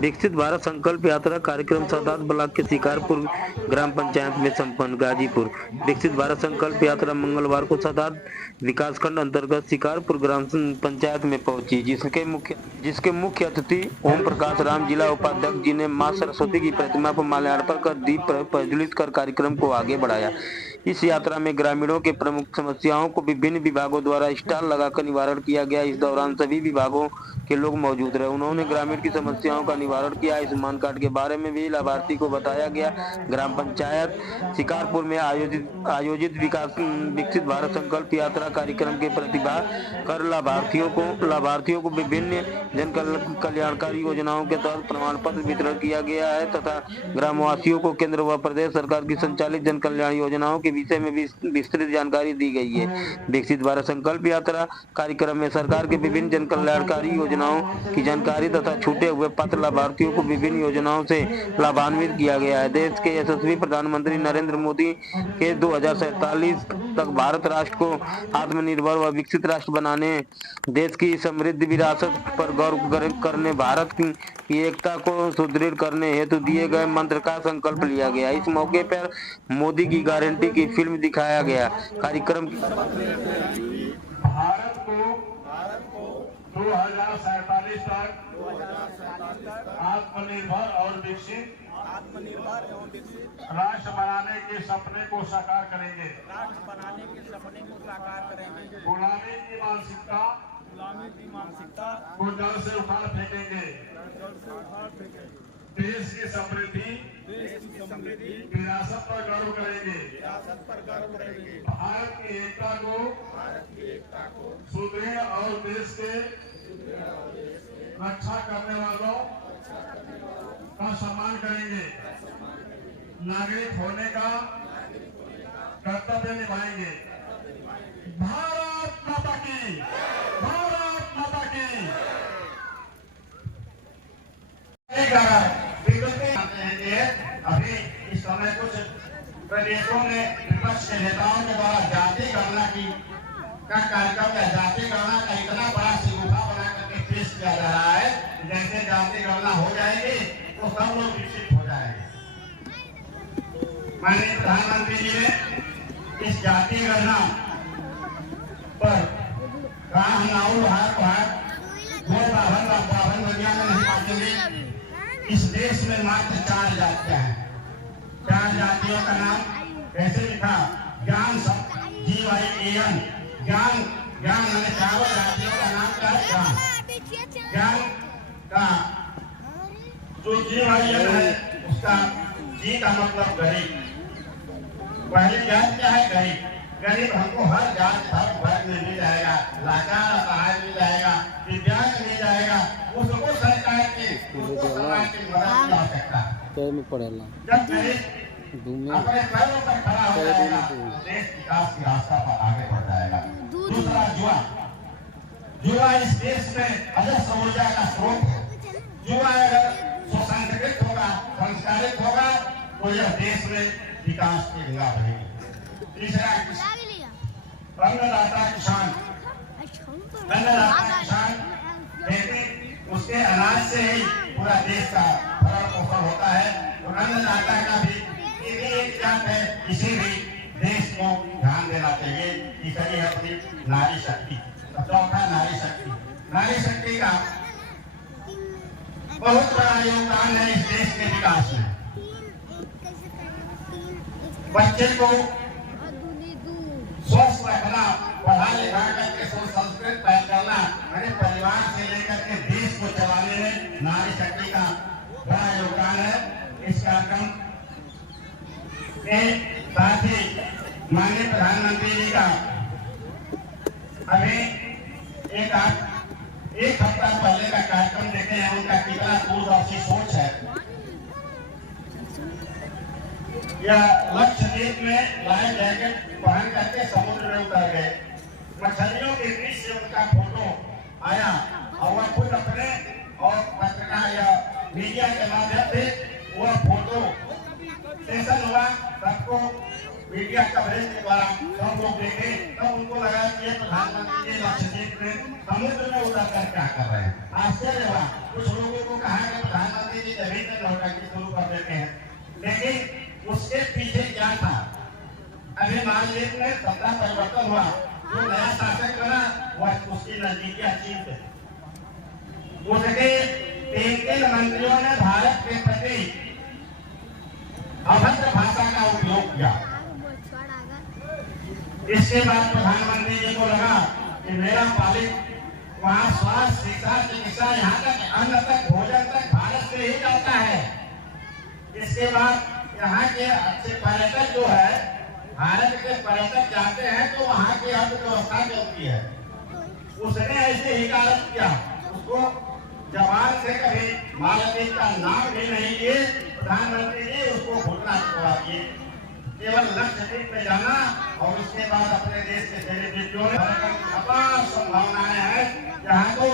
विकसित भारत संकल्प यात्रा कार्यक्रम सादात ब्लॉक के शिकारपुर ग्राम पंचायत में संपन्न। गाजीपुर विकसित भारत संकल्प यात्रा मंगलवार को सादात विकासखंड अंतर्गत शिकारपुर ग्राम पंचायत में पहुंची, जिसके मुख्य अतिथि ओम प्रकाश राम जिला उपाध्यक्ष जी ने मां सरस्वती की प्रतिमा पर माल्यार्पण कर दीप प्रज्वलित कर कार्यक्रम को आगे बढ़ाया। इस यात्रा में ग्रामीणों के प्रमुख समस्याओं को विभिन्न विभागों द्वारा स्टॉल लगाकर निवारण किया गया। इस दौरान सभी विभागों के लोग मौजूद रहे। उन्होंने ग्रामीण की समस्याओं का निवारण किया। आयुष्मान कार्ड के बारे में भी लाभार्थी को बताया गया। ग्राम पंचायत शिकारपुर में आयोजित विकसित भारत संकल्प यात्रा कार्यक्रम के प्रतिभा कर लाभार्थियों को विभिन्न जन कल्याणकारी योजनाओं के तहत प्रमाण पत्र वितरण किया गया है तथा ग्रामवासियों को केंद्र व प्रदेश सरकार की संचालित जन कल्याण योजनाओं के विषय में विस्तृत जानकारी दी गई है। विकसित भारत संकल्प यात्रा कार्यक्रम में सरकार के विभिन्न जन कल्याणकारी योजनाओं की जानकारी तथा छूटे हुए पात्र लाभार्थियों को विभिन्न योजनाओं से लाभान्वित किया गया है। देश के यशस्वी प्रधानमंत्री नरेंद्र मोदी के 2047 तक भारत राष्ट्र को आत्मनिर्भर व विकसित राष्ट्र बनाने, देश की समृद्ध विरासत पर गौरव करने, भारत की एकता को सुदृढ़ करने हेतु दिए गए मंत्र का संकल्प लिया गया। इस मौके पर मोदी की गारंटी की फिल्म दिखाया गया। कार्यक्रम भारत को 2047 तक आत्मनिर्भर और विकसित राष्ट्र बनाने के सपने को साकार करेंगे। गुलामी की मानसिकता को जड़ से उखाड़ फेंकेंगे। देश की समृद्धि विरासत पर गर्व करेंगे। भारत की एकता को सुदृढ़ और देश के रक्षा करने वालों का सम्मान करेंगे। नागरिक होने का कर्तव्य निभाएंगे। भारत माता की, भारत माता की। अभी इस समय कुछ प्रदेशों में विपक्ष के नेताओं के द्वारा जाति गणना का कार्यक्रम या जाति गणना का इतना बड़ा सिंगुफा बना करके पेश किया जा रहा है, जैसे जाति गणना हो जाएगी तो सब लोग विकसित हो जाएंगे। माननीय प्रधानमंत्री जी ने इस जाति गणना पर कहा दुनिया में नहीं पाएंगे। इस देश में मात्र 4 जातियां हैं। 4 जातियों का नाम कैसे लिखा? ज्ञान, GYAN, ज्ञान मैंने 4 जातियों का नाम क्या है? ज्ञान का जो GYAN है उसका G का मतलब गरीब। पहली जात क्या है? गरीब। गरीब हमको हर जात हर वर्ग में मिल जाएगा, लाचार असहाय मिल जाएगा, दिव्यांग मिल जाएगा। उसको सरकार की समाज की मदद की आवश्यकता है। जब गरीब अपने पैरों पर खड़ा हो जाएगा देश विकास की रास्ता पर आगे बढ़ जाएगा। दूसरा जुआ इस देश में अजस्र ऊर्जा का स्रोत है। जुआ अगर सुसंस्कृत होगा, संस्कारित होगा तो यह देश में विकास की गंगा बहेगी। तीसरा अन्नदाता किसान खेती, उसके अनाज से ही पूरा देश का भरण पोषण होता है। तो अन्नदाता का भी एक जात है, इसे भी देश को ध्यान देना चाहिए। तीसरी है अपनी नारी शक्ति। चौथा नारी शक्ति का बहुत बड़ा योगदान है इस देश के विकास में। बच्चे को स्वस्थ रखना, पढ़ा लिखा करके सुसंस्कृत करना, हमारे परिवार से लेकर के देश को चलाने में नारी शक्ति का बड़ा योगदान है। इस कार्यक्रम के साथ ही माननीय प्रधानमंत्री जी का अभी एक हफ्ता पहले का कार्यक्रम देखे हैं। उनका कितना दूरदर्शी सोच है। यह लक्षद्वीप में लाइफ जैकेट पहन करके समुद्र में उतर गए। मछलियों के बीच से उनका फोटो आया और वह खुद अपने और पत्रिका या मीडिया के माध्यम से वह फोटो सेशन हुआ। सबको मीडिया कवरेज के द्वारा सब लोग देखे, तब उनको लगा कि प्रधानमंत्री जी लक्षद्वीप में समुद्र में उतर कर क्या कर रहे हैं। आश्चर्य हुआ। कुछ लोगों को कहा कि प्रधानमंत्री नौटंकी शुरू कर देते हैं। लेकिन उसके पीछे क्या था? अभी मान लीजिए सत्ता परिवर्तन हुआ, जो नया शासक बना वह उसकी नजदीकी चीन थे। उसके 3 मंत्रियों ने भारत के प्रति अभद्र भाषा का उपयोग किया। इसके बाद प्रधानमंत्री जी को लगा कि मेरा पालित वहाँ स्वास्थ्य, शिक्षा, चिकित्सा, यहाँ तक अन्न तक, भोजन तक भारत से ही जाता है। इसके बाद यहाँ के अच्छे पर्यटक जो है, भारत के पर्यटक जाते हैं तो वहाँ की अर्थव्यवस्था चलती है। उसने ऐसे ही कार्य किया, उसको जवान से कभी मालदीव का नाम भी नहीं लिए। प्रधानमंत्री जी उसको घुटना छोड़ा दिए। केवल लक्षद्वीप में जाना और उसके बाद अपने देश के सेलिब्रिटियों ने अपार संभावनाएं हैं, जहाँ तो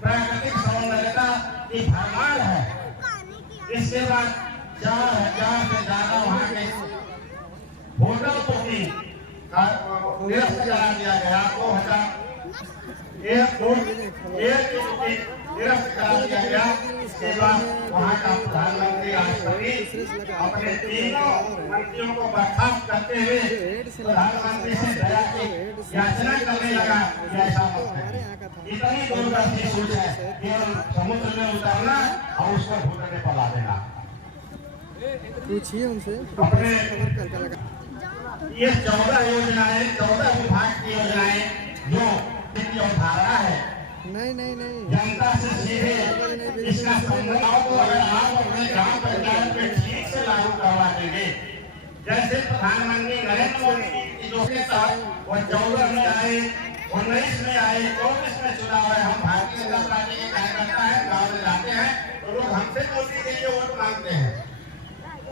प्राकृतिक सौंदर्यता की भरमार है। इसके बाद 4000 से ज्यादा वहाँ के होटल को भी निरस्त करा दिया गया। 2000 निरस्त करा दिया गया। इसके बाद वहाँ का प्रधानमंत्री राष्ट्रपति अपने 3 मंत्रियों को बर्खास्त करते हुए प्रधानमंत्री से दया की याचना करने लगा कि ऐसा मत करें। इतनी दूरदर्शी सोच है केवल समुद्र में उतरना और उसको घुटने पर ला देना। पूछिए उनसे अपने ये 14 योजनाएं, 14 विभाग की योजनाएं जो अवधारणा है, नहीं जनता से सीधे इसका संबंध को अगर आप अपने ग्राम पंचायत में ठीक से लागू करवा देंगे, जैसे प्रधानमंत्री नरेंद्र मोदी की जो के साथ वो 14 में आए, 19 में आए, 24 में चुनाव है। हम भारतीय जनता पार्टी के कार्यकर्ता है, गाँव में जाते हैं तो लोग हमसे मोदी के लिए वोट मांगते हैं।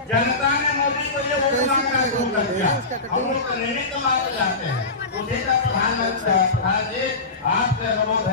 जनता ने मोदी को ये वोट मांगना शुरू कर दिया। हम लोग निमित्त मात्र जाते हैं। उसी का प्रधानमंत्री आपसे अनुरोध